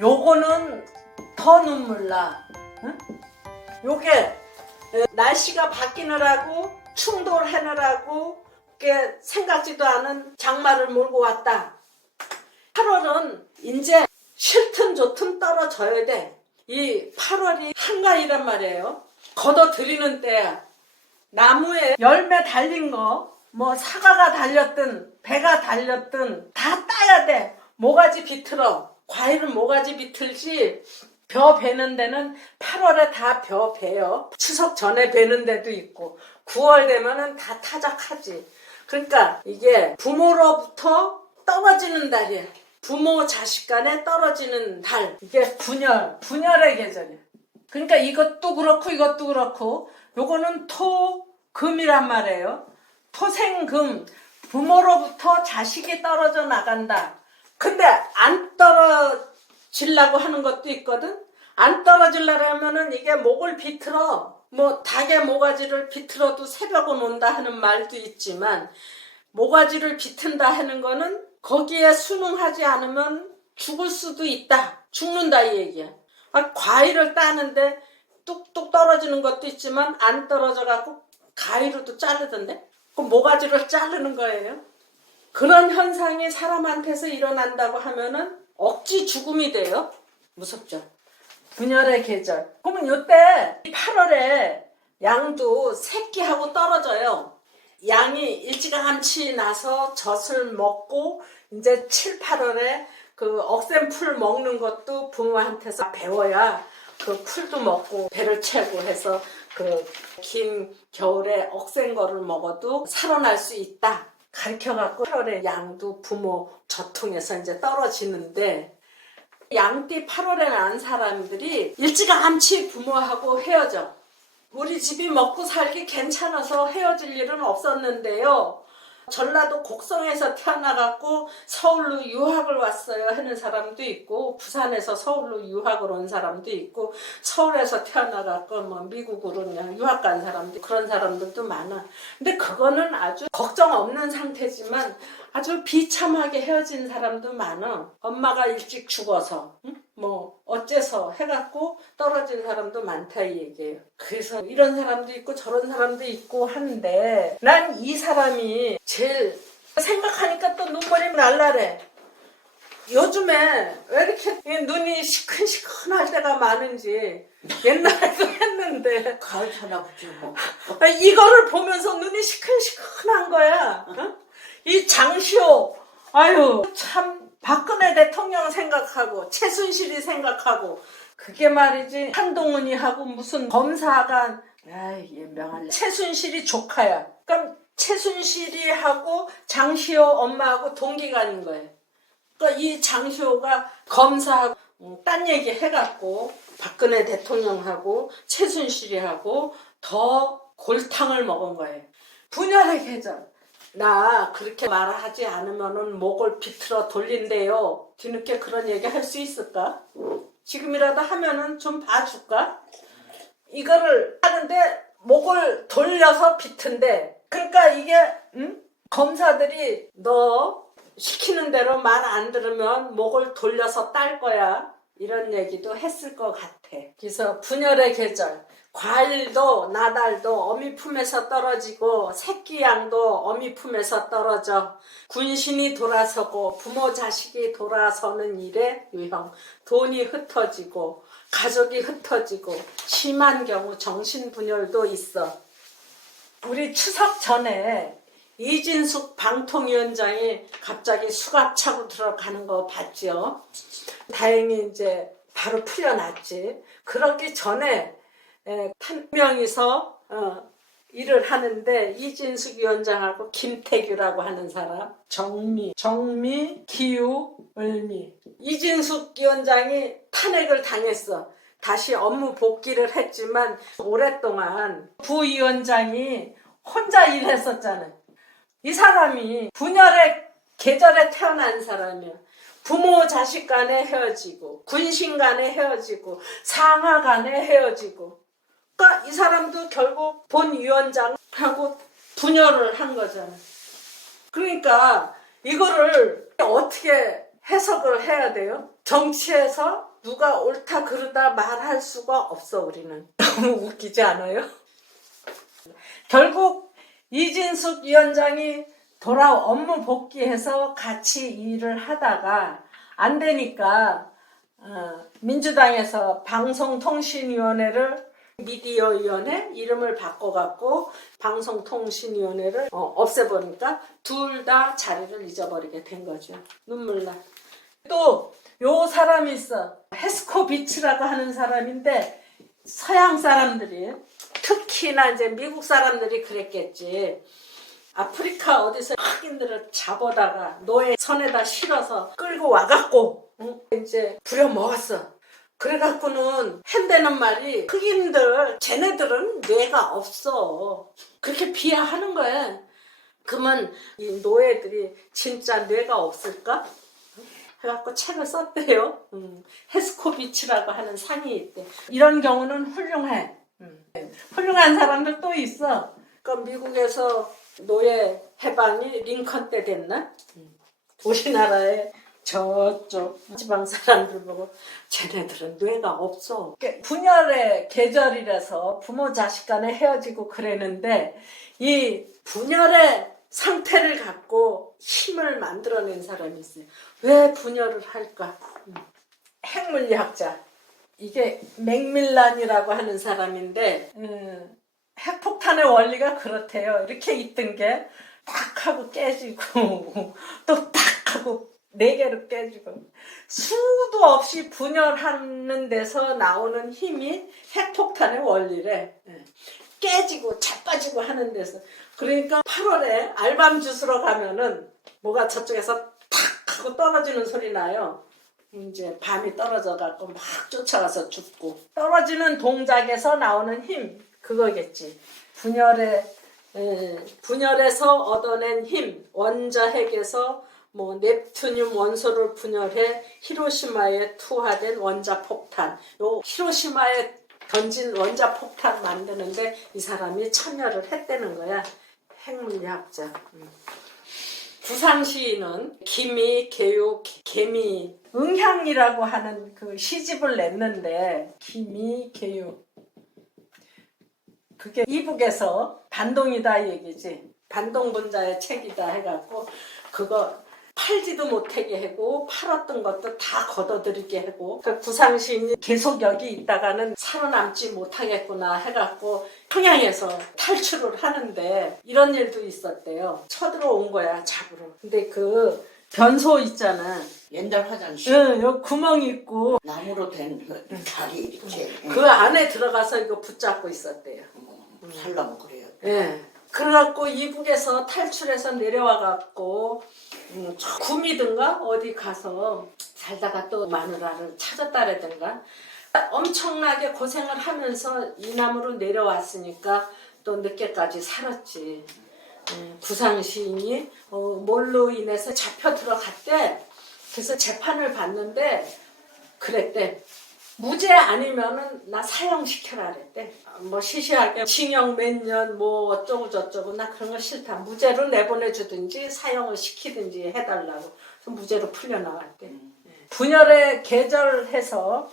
요거는 더 눈물 나. 응? 요게 날씨가 바뀌느라고 충돌하느라고 생각지도 않은 장마를 몰고 왔다. 8월은 이제 싫든 좋든 떨어져야 돼. 이 8월이 한가위란 말이에요. 걷어들이는 때야. 나무에 열매 달린 거, 뭐 사과가 달렸든 배가 달렸든 다 따야 돼. 모가지 비틀어. 과일은 모가지 비틀지 벼 베는 데는 8월에 다 벼 베요. 추석 전에 베는 데도 있고 9월 되면은 다 타작하지. 그러니까 이게 부모로부터 떨어지는 달이야. 부모 자식 간에 떨어지는 달. 이게 분열의 계절이야. 그러니까 이것도 그렇고 이것도 그렇고 요거는 토금이란 말이에요. 토생금. 부모로부터 자식이 떨어져 나간다. 근데 안 떨어지려고 하는 것도 있거든. 안 떨어지려고 하면은 이게 목을 비틀어. 뭐 닭의 모가지를 비틀어도 새벽은 온다 하는 말도 있지만 모가지를 비튼다 하는 거는 거기에 순응하지 않으면 죽을 수도 있다. 죽는다 이 얘기야. 과일을 따는데 뚝뚝 떨어지는 것도 있지만 안 떨어져 갖고 가위로도 자르던데? 그 모가지를 자르는 거예요. 그런 현상이 사람한테서 일어난다고 하면은 억지 죽음이 돼요. 무섭죠. 분열의 계절. 그러면 요때 8월에 양도 새끼하고 떨어져요. 양이 일찌감치 나서 젖을 먹고 이제 7, 8월에 그 억센풀 먹는 것도 부모한테서 배워야 그 풀도 먹고 배를 채고 해서 그 긴 겨울에 억센 거를 먹어도 살아날 수 있다. 가르쳐갖고 8월에 양도 부모 젖통에서 이제 떨어지는데 양띠 8월에 난 사람들이 일찌감치 부모하고 헤어져. 우리 집이 먹고 살기 괜찮아서 헤어질 일은 없었는데요. 전라도 곡성에서 태어나갖고 서울로 유학을 왔어요 하는 사람도 있고 부산에서 서울로 유학을 온 사람도 있고 서울에서 태어나갖고 뭐 미국으로 그냥 유학 간 사람도 그런 사람들도 많아. 근데 그거는 아주 걱정 없는 상태지만 아주 비참하게 헤어진 사람도 많아. 엄마가 일찍 죽어서 뭐 어째서 해갖고 떨어진 사람도 많다 이 얘기예요. 그래서 이런 사람도 있고 저런 사람도 있고 하는데 난 이 사람이 제일 생각하니까 또 눈물이 날라래. 요즘에 왜 이렇게 눈이 시큰시큰할 때가 많은지 옛날에도 했는데 가을 타나 보지 뭐. 이거를 보면서 눈이 시큰시큰한 거야. 어? 이 장시호 아유 참 박근혜 대통령 생각하고 최순실이 생각하고 그게 말이지 한동훈이 하고 무슨 검사가 아이 명할래 최순실이 조카야. 그럼 최순실이 하고 장시호 엄마하고 동기간인 거예요. 그러니까 이 장시호가 검사하고 딴 얘기 해갖고 박근혜 대통령하고 최순실이 하고 더 골탕을 먹은 거예요. 분열의 계절. 나 그렇게 말하지 않으면은 목을 비틀어 돌린대요. 뒤늦게 그런 얘기 할 수 있을까? 지금이라도 하면은 좀 봐줄까? 이거를 하는데 목을 돌려서 비튼대. 그러니까 이게 검사들이 너 시키는 대로 말 안 들으면 목을 돌려서 딸 거야. 이런 얘기도 했을 것 같아. 그래서 분열의 계절. 과일도 나달도 어미 품에서 떨어지고 새끼 양도 어미 품에서 떨어져 군신이 돌아서고 부모 자식이 돌아서는 일에 유형 돈이 흩어지고 가족이 흩어지고 심한 경우 정신분열도 있어. 우리 추석 전에 이진숙 방통위원장이 갑자기 수갑 차고 들어가는 거 봤죠. 다행히 이제 바로 풀려났지. 그러기 전에 한 명이서 일을 하는데 이진숙 위원장하고 김태규라고 하는 사람 정미, 기우, 을미 이진숙 위원장이 탄핵을 당했어. 다시 업무 복귀를 했지만 오랫동안 부위원장이 혼자 일했었잖아요. 이 사람이 분열의 계절에 태어난 사람이야. 부모 자식 간에 헤어지고 군신 간에 헤어지고 상하 간에 헤어지고 그러니까 이 사람도 결국 본 위원장하고 분열을 한 거잖아. 그러니까 이거를 어떻게 해석을 해야 돼요? 정치에서 누가 옳다 그르다 말할 수가 없어 우리는. 너무 웃기지 않아요? 결국 이진숙 위원장이 업무 복귀해서 같이 일을 하다가 안 되니까 민주당에서 방송통신위원회를 미디어위원회 이름을 바꿔갖고 방송통신위원회를 없애버리니까 둘 다 자리를 잊어버리게 된 거죠. 눈물 나. 또 요 사람이 있어. 헤스코비치라고 하는 사람인데 서양 사람들이 특히나 이제 미국 사람들이 그랬겠지. 아프리카 어디서 흑인들을 잡아다가 노예 선에다 실어서 끌고 와갖고 이제 부려먹었어. 그래갖고는 한다는 말이 흑인들 쟤네들은 뇌가 없어. 그렇게 비하하는 거야. 그러면 이 노예들이 진짜 뇌가 없을까? 해갖고 책을 썼대요. 헤스코비치라고 하는 상이 있대. 이런 경우는 훌륭해. 훌륭한 사람들 또 있어. 그러니까 미국에서 노예 해방이 링컨 때 됐나? 우리나라에 저쪽 지방 사람들 보고 쟤네들은 뇌가 없어. 분열의 계절이라서 부모 자식 간에 헤어지고 그랬는데 이 분열의 상태를 갖고 힘을 만들어낸 사람이 있어요. 왜 분열을 할까? 핵물리학자. 이게 맥밀란이라고 하는 사람인데 핵폭탄의 원리가 그렇대요. 이렇게 있던 게 딱 하고 깨지고 또 딱 하고 4개로 깨지고 수도 없이 분열하는 데서 나오는 힘이 핵폭탄의 원리래. 깨지고 자빠지고 하는 데서. 그러니까 8월에 알밤 주스러 가면은 뭐가 저쪽에서 탁 하고 떨어지는 소리 나요. 이제 밤이 떨어져 갖고 막 쫓아가서 죽고. 떨어지는 동작에서 나오는 힘 그거겠지. 분열에서 얻어낸 힘, 원자핵에서 뭐 넵튜늄 원소를 분열해 히로시마에 투하된 원자폭탄. 요 히로시마에 던진 원자폭탄 만드는데 이 사람이 참여를 했다는 거야. 핵물리학자. 구상시인은 기미, 개요, 개미, 응향이라고 하는 그 시집을 냈는데 기미, 개요. 그게 이북에서 반동이다 얘기지. 반동분자의 책이다 해갖고 그거 팔지도 못하게 하고 팔았던 것도 다 걷어들이게 하고 그 구상시인이 계속 여기 있다가는 살아남지 못하겠구나 해갖고 평양에서 탈출을 하는데 이런 일도 있었대요. 쳐들어온 거야 잡으러. 근데 그 변소 있잖아. 옛날 화장실. 응, 여기 구멍 있고 나무로 된 다리 이렇게. 그 안에 들어가서 이거 붙잡고 있었대요. 살라면 그래요. 예. 그래갖고 이북에서 탈출해서 내려와갖고 구미든가 어디 가서 살다가 또 마누라를 찾았다라든가 엄청나게 고생을 하면서 이남으로 내려왔으니까 또 늦게까지 살았지. 구상시인이 뭘로 인해서 잡혀 들어갔대. 그래서 재판을 받는데 그랬대. 무죄 아니면은 나 사형시켜라 그랬대. 뭐 시시하게 징역 몇 년 뭐 어쩌고 저쩌고 나 그런 거 싫다. 무죄로 내보내주든지 사형을 시키든지 해달라고. 그래서 무죄로 풀려나왔대. 분열의 계절해서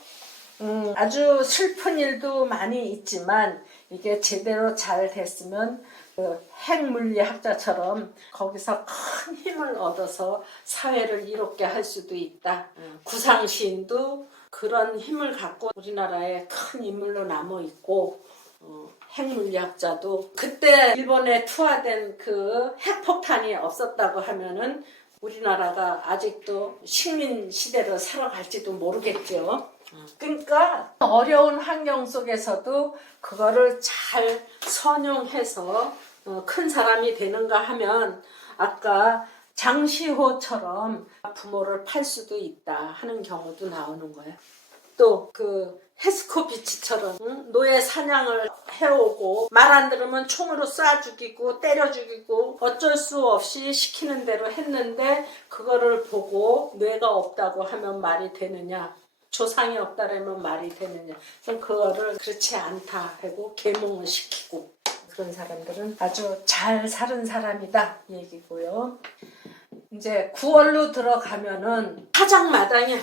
아주 슬픈 일도 많이 있지만 이게 제대로 잘 됐으면 그 핵물리학자처럼 거기서 큰 힘을 얻어서 사회를 이롭게 할 수도 있다. 구상시인도 그런 힘을 갖고 우리나라에 큰 인물로 남아있고 핵물리학자도 그때 일본에 투하된 그 핵폭탄이 없었다고 하면은 우리나라가 아직도 식민 시대로 살아갈지도 모르겠죠. 그러니까 어려운 환경 속에서도 그거를 잘 선용해서 큰 사람이 되는가 하면 아까 장시호처럼 부모를 팔 수도 있다 하는 경우도 나오는 거예요. 또 그 헤스코비치처럼 노예 사냥을 해오고 말 안 들으면 총으로 쏴 죽이고 때려 죽이고 어쩔 수 없이 시키는 대로 했는데 그거를 보고 뇌가 없다고 하면 말이 되느냐, 조상이 없다라면 말이 되느냐. 그래서 그거를 그렇지 않다 하고 계몽을 시키고 그런 사람들은 아주 잘 사는 사람이다 얘기고요. 이제 9월로 들어가면은 사장마당이야.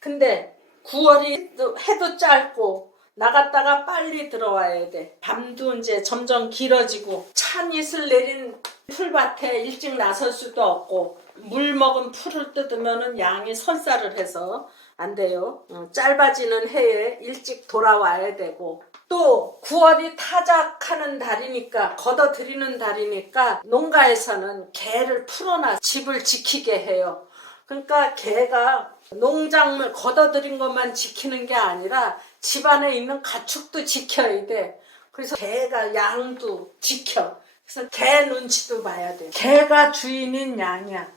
근데 9월이 해도 짧고 나갔다가 빨리 들어와야 돼. 밤도 이제 점점 길어지고 찬 이슬 내린 풀밭에 일찍 나설 수도 없고 물 먹은 풀을 뜯으면은 양이 설사를 해서 안 돼요. 짧아지는 해에 일찍 돌아와야 되고 또 9월이 타작하는 달이니까 걷어들이는 달이니까 농가에서는 개를 풀어놔 집을 지키게 해요. 그러니까 개가 농작물 걷어들인 것만 지키는 게 아니라 집안에 있는 가축도 지켜야 돼. 그래서 개가 양도 지켜. 그래서 개 눈치도 봐야 돼. 개가 주인인 양이야.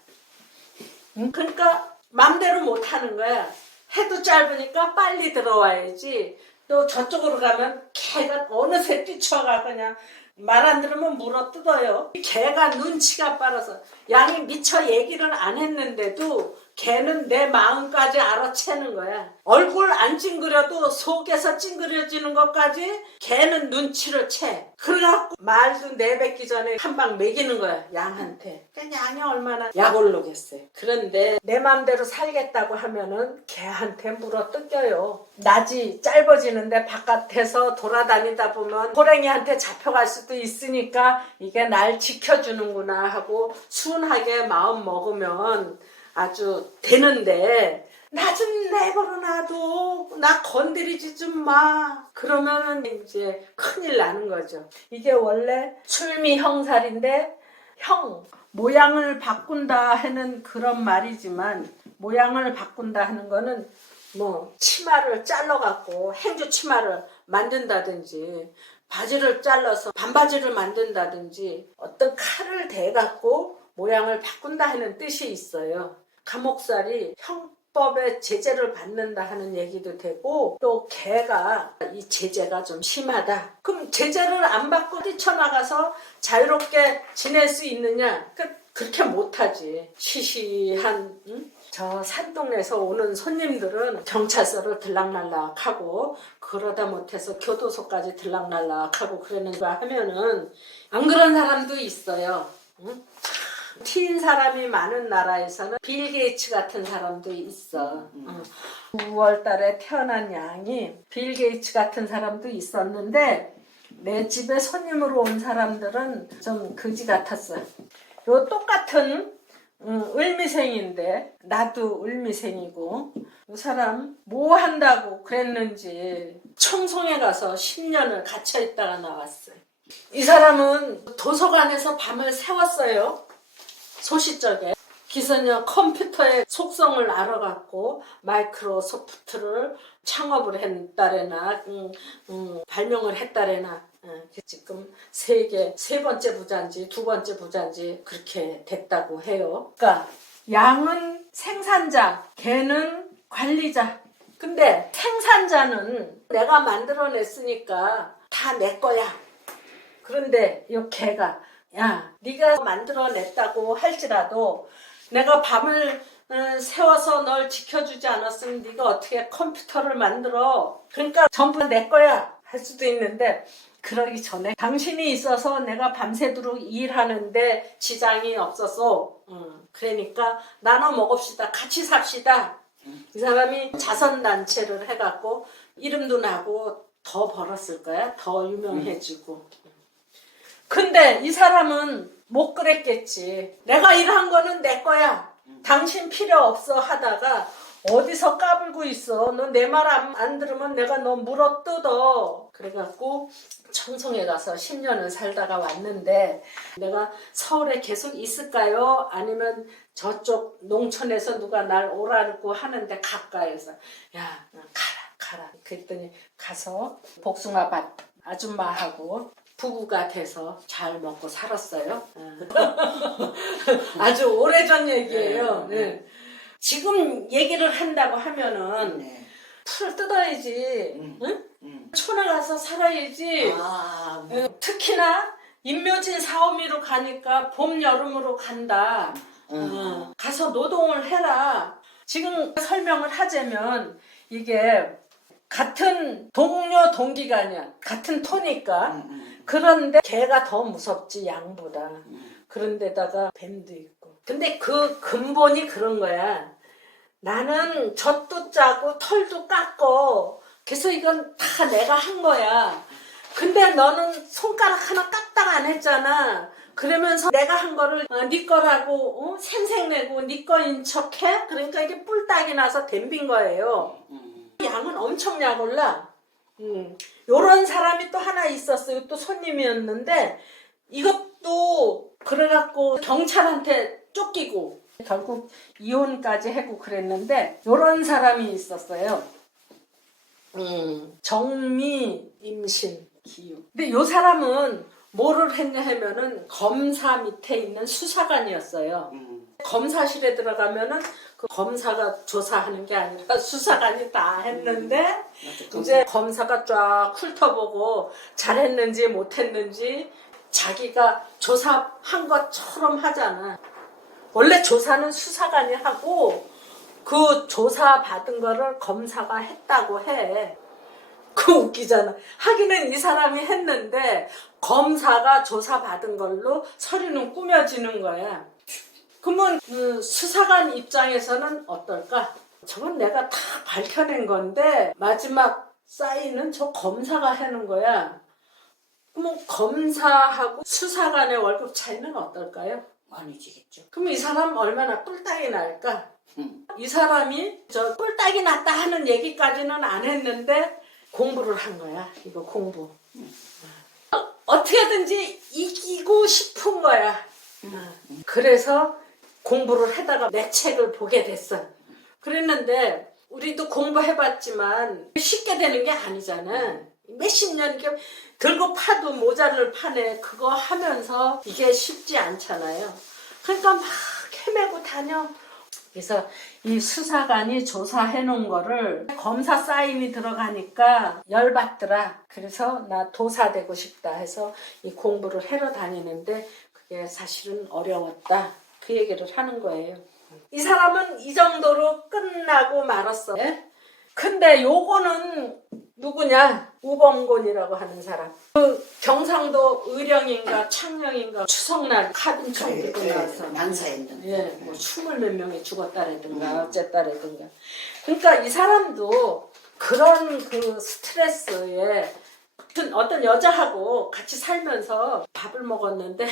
그러니까 맘대로 못 하는 거야. 해도 짧으니까 빨리 들어와야지. 또 저쪽으로 가면 개가 어느새 뛰쳐가 그냥 말 안 들으면 물어 뜯어요. 개가 눈치가 빠라서 양이 미처 얘기를 안 했는데도 개는 내 마음까지 알아채는 거야. 얼굴 안 찡그려도 속에서 찡그려지는 것까지 개는 눈치를 채. 그래갖고 말도 내뱉기 전에 한 방 먹이는 거야 양한테. 그러니까 양이 얼마나 약올르겠어요. 그런데 내 마음대로 살겠다고 하면은 개한테 물어 뜯겨요. 낮이 짧아지는데 바깥에서 돌아다니다 보면 호랭이한테 잡혀갈 수도 있으니까 이게 날 지켜주는구나 하고 순하게 마음 먹으면 아주 되는데 나 좀 내버려 놔도 나 건드리지 좀 마. 그러면 이제 큰일 나는 거죠. 이게 원래 출미형살인데 형 모양을 바꾼다 하는 그런 말이지만 모양을 바꾼다 하는 거는 뭐 치마를 잘라갖고 행주 치마를 만든다든지 바지를 잘라서 반바지를 만든다든지 어떤 칼을 대갖고 모양을 바꾼다 하는 뜻이 있어요. 감옥살이 형법의 제재를 받는다 하는 얘기도 되고 또 개가 이 제재가 좀 심하다. 그럼 제재를 안 받고 뛰쳐나가서 자유롭게 지낼 수 있느냐? 그렇게 못하지. 시시한 저 산동네에서 오는 손님들은 경찰서를 들락날락하고 그러다 못해서 교도소까지 들락날락하고 그러는 거 하면은 안 그런 사람도 있어요. 튀인 사람이 많은 나라에서는 빌 게이츠 같은 사람도 있어. 9월 달에 태어난 양이 빌 게이츠 같은 사람도 있었는데 내 집에 손님으로 온 사람들은 좀 거지 같았어. 요 똑같은 을미생인데 나도 을미생이고 이 사람 뭐 한다고 그랬는지 청송에 가서 10년을 갇혀있다가 나왔어요. 이 사람은 도서관에서 밤을 새웠어요. 소시적에 기선여 컴퓨터의 속성을 알아갖고 마이크로소프트를 창업을 했다래나 발명을 했다래나 지금 세계 세 번째 부자인지 두 번째 부자인지 그렇게 됐다고 해요. 그러니까 양은 생산자, 개는 관리자. 근데 생산자는 내가 만들어냈으니까 다 내 거야. 그런데 이 개가 야, 네가 만들어냈다고 할지라도 내가 밤을 세워서 널 지켜주지 않았으면 네가 어떻게 컴퓨터를 만들어. 그러니까 전부 내 거야 할 수도 있는데 그러기 전에 당신이 있어서 내가 밤새도록 일하는데 지장이 없어서 그러니까 나눠 먹읍시다. 같이 삽시다. 이 사람이 자선단체를 해갖고 이름도 나고 더 벌었을 거야. 더 유명해지고. 근데 이 사람은 못 그랬겠지. 내가 일한 거는 내 거야. 당신 필요 없어 하다가 어디서 까불고 있어. 너 내 말 안 들으면 내가 너 물어 뜯어. 그래갖고 청송에 가서 10년을 살다가 왔는데 내가 서울에 계속 있을까요? 아니면 저쪽 농촌에서 누가 날 오라고 하는데 가까이서 야 가라. 그랬더니 가서 복숭아밭 아줌마하고 부부가 돼서 잘 먹고 살았어요. 아주 오래전 얘기예요. 네. 지금 얘기를 한다고 하면은 풀을 뜯어야지. 응? 촌에 가서 살아야지. 특히나 임묘진 사오미로 가니까 봄, 여름으로 간다. 가서 노동을 해라. 지금 설명을 하자면 이게 같은 동료 동기가 아니야. 같은 토니까. 그런데 개가 더 무섭지 양보다. 그런데다가 뱀도 있고. 근데 그 근본이 그런 거야. 나는 젖도 짜고 털도 깎고 그래서 이건 다 내가 한 거야. 근데 너는 손가락 하나 까딱 안 했잖아. 그러면서 내가 한 거를 네 거라고 생색내고 네 거인 척해? 그러니까 이게 뿔딱이 나서 덤빈 거예요. 양은 엄청 약 올라. 요런 사람이 또 하나 있었어요. 또 손님이었는데 이것도 그래갖고 경찰한테 쫓기고 결국 이혼까지 하고 그랬는데 요런 사람이 있었어요. 정미, 임신, 기유. 근데 요 사람은 뭐를 했냐 하면은 검사 밑에 있는 수사관이었어요. 검사실에 들어가면은 그 검사가 조사하는 게 아니라 수사관이 다 했는데 이제 검사가 쫙 훑어보고 잘했는지 못했는지 자기가 조사한 것처럼 하잖아. 원래 조사는 수사관이 하고 그 조사 받은 거를 검사가 했다고 해. 그 웃기잖아. 하기는 이 사람이 했는데 검사가 조사 받은 걸로 서류는 꾸며지는 거야. 그러면 수사관 입장에서는 어떨까? 저건 내가 다 밝혀낸 건데 마지막 사인은 저 검사가 하는 거야. 그러면 검사하고 수사관의 월급 차이는 어떨까요? 많이 지겠죠. 그럼 이 사람 얼마나 뿔딱이 날까? 이 사람이 저 뿔딱이 났다 하는 얘기까지는 안 했는데 공부를 한 거야. 이거 공부. 어떻게든지 이기고 싶은 거야. 그래서 공부를 하다가 내 책을 보게 됐어. 그랬는데 우리도 공부해봤지만 쉽게 되는 게 아니잖아. 몇십 년 이렇게 들고 파도 모자를 파네. 그거 하면서 이게 쉽지 않잖아요. 그러니까 막 헤매고 다녀. 그래서 이 수사관이 조사해 놓은 거를 검사 사인이 들어가니까 열받더라. 그래서 나 도사 되고 싶다 해서 이 공부를 하러 다니는데 그게 사실은 어려웠다. 그 얘기를 하는 거예요. 이 사람은 이 정도로 끝나고 말았어. 근데 요거는 누구냐? 우범곤이라고 하는 사람. 그 경상도 의령인가 창녕인가 추석날 카빈총 들고 나와서 난사했는데. 예, 뭐 20몇 명이 죽었다라든가 어쨌다라든가. 그러니까 이 사람도 그런 그 스트레스에 어떤 여자하고 같이 살면서 밥을 먹었는데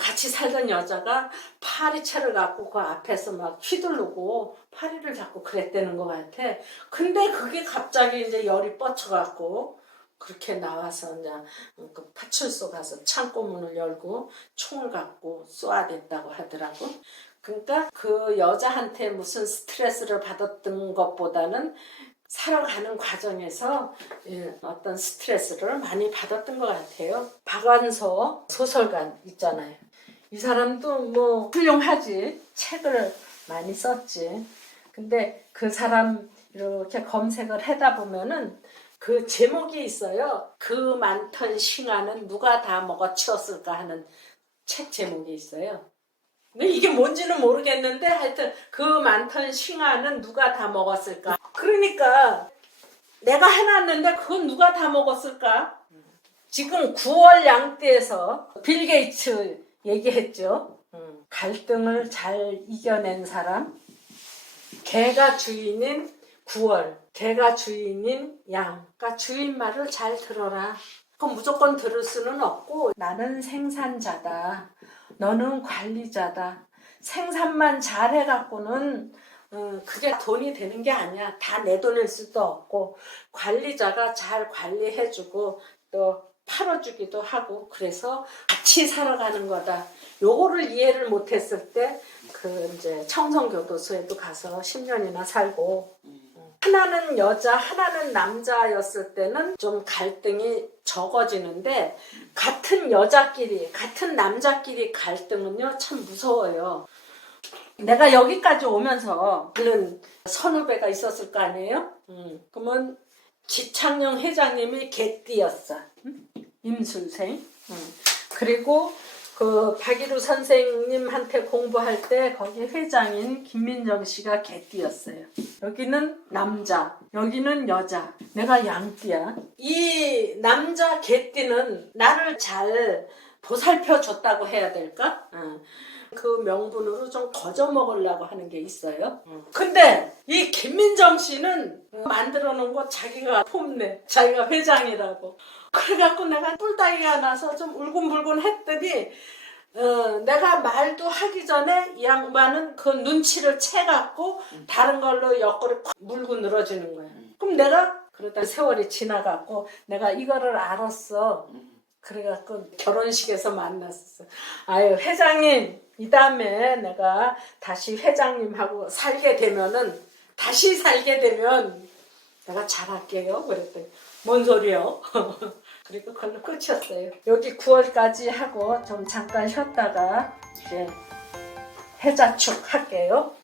같이 살던 여자가 파리채를 갖고 그 앞에서 막 휘두르고 파리를 잡고 그랬다는 것 같아. 근데 그게 갑자기 이제 열이 뻗쳐갖고 그렇게 나와서 이제 그 파출소 가서 창고 문을 열고 총을 갖고 쏘아댔다고 하더라고. 그러니까 그 여자한테 무슨 스트레스를 받았던 것보다는 살아가는 과정에서 어떤 스트레스를 많이 받았던 것 같아요. 박완서 소설가 있잖아요. 이 사람도 뭐 훌륭하지. 책을 많이 썼지. 근데 그 사람 이렇게 검색을 하다 보면은 그 제목이 있어요. 그 많던 싱아는 누가 다 먹어치웠을까 하는 책 제목이 있어요. 근데 이게 뭔지는 모르겠는데 하여튼 그 많던 싱아는 누가 다 먹었을까? 그러니까 내가 해놨는데 그건 누가 다 먹었을까? 지금 9월 양떼에서 빌 게이츠 얘기했죠. 갈등을 잘 이겨낸 사람. 개가 주인인 9월, 개가 주인인 양. 그러니까 주인 말을 잘 들어라. 그건 무조건 들을 수는 없고 나는 생산자다. 너는 관리자다. 생산만 잘해갖고는 그게 돈이 되는 게 아니야. 다 내돈일 수도 없고 관리자가 잘 관리해주고 또 팔아주기도 하고 그래서 같이 살아가는 거다. 요거를 이해를 못했을 때 그 이제 청성교도소에도 가서 10년이나 살고 하나는 여자 하나는 남자였을 때는 좀 갈등이 적어지는데 같은 여자끼리 같은 남자끼리 갈등은요 참 무서워요. 내가 여기까지 오면서 그는 선후배가 있었을 거 아니에요? 그러면 지창영 회장님이 개띠였어. 임술생. 그리고 그 박일우 선생님한테 공부할 때 거기 회장인 김민정 씨가 개띠였어요. 여기는 남자, 여기는 여자. 내가 양띠야. 이 남자 개띠는 나를 잘 보살펴 줬다고 해야 될까? 그 명분으로 좀 거저 먹으려고 하는 게 있어요. 근데 이 김민정 씨는 만들어 놓은 거 자기가 폼내. 자기가 회장이라고. 그래갖고 내가 뿔따기가 나서 좀 울근불근 했더니 내가 말도 하기 전에 이 양반은 그 눈치를 채갖고 다른 걸로 옆구리 콱 물고 늘어지는 거야. 그럼 내가 그러다 세월이 지나갖고 내가 이거를 알았어. 그래갖고 결혼식에서 만났었어. 아유 회장님 이 다음에 내가 다시 회장님하고 다시 살게 되면 내가 잘할게요. 그랬더니 뭔 소리요? 그리고 그걸로 끝이었어요. 여기 9월까지 하고 좀 잠깐 쉬었다가 이제 해자축 할게요.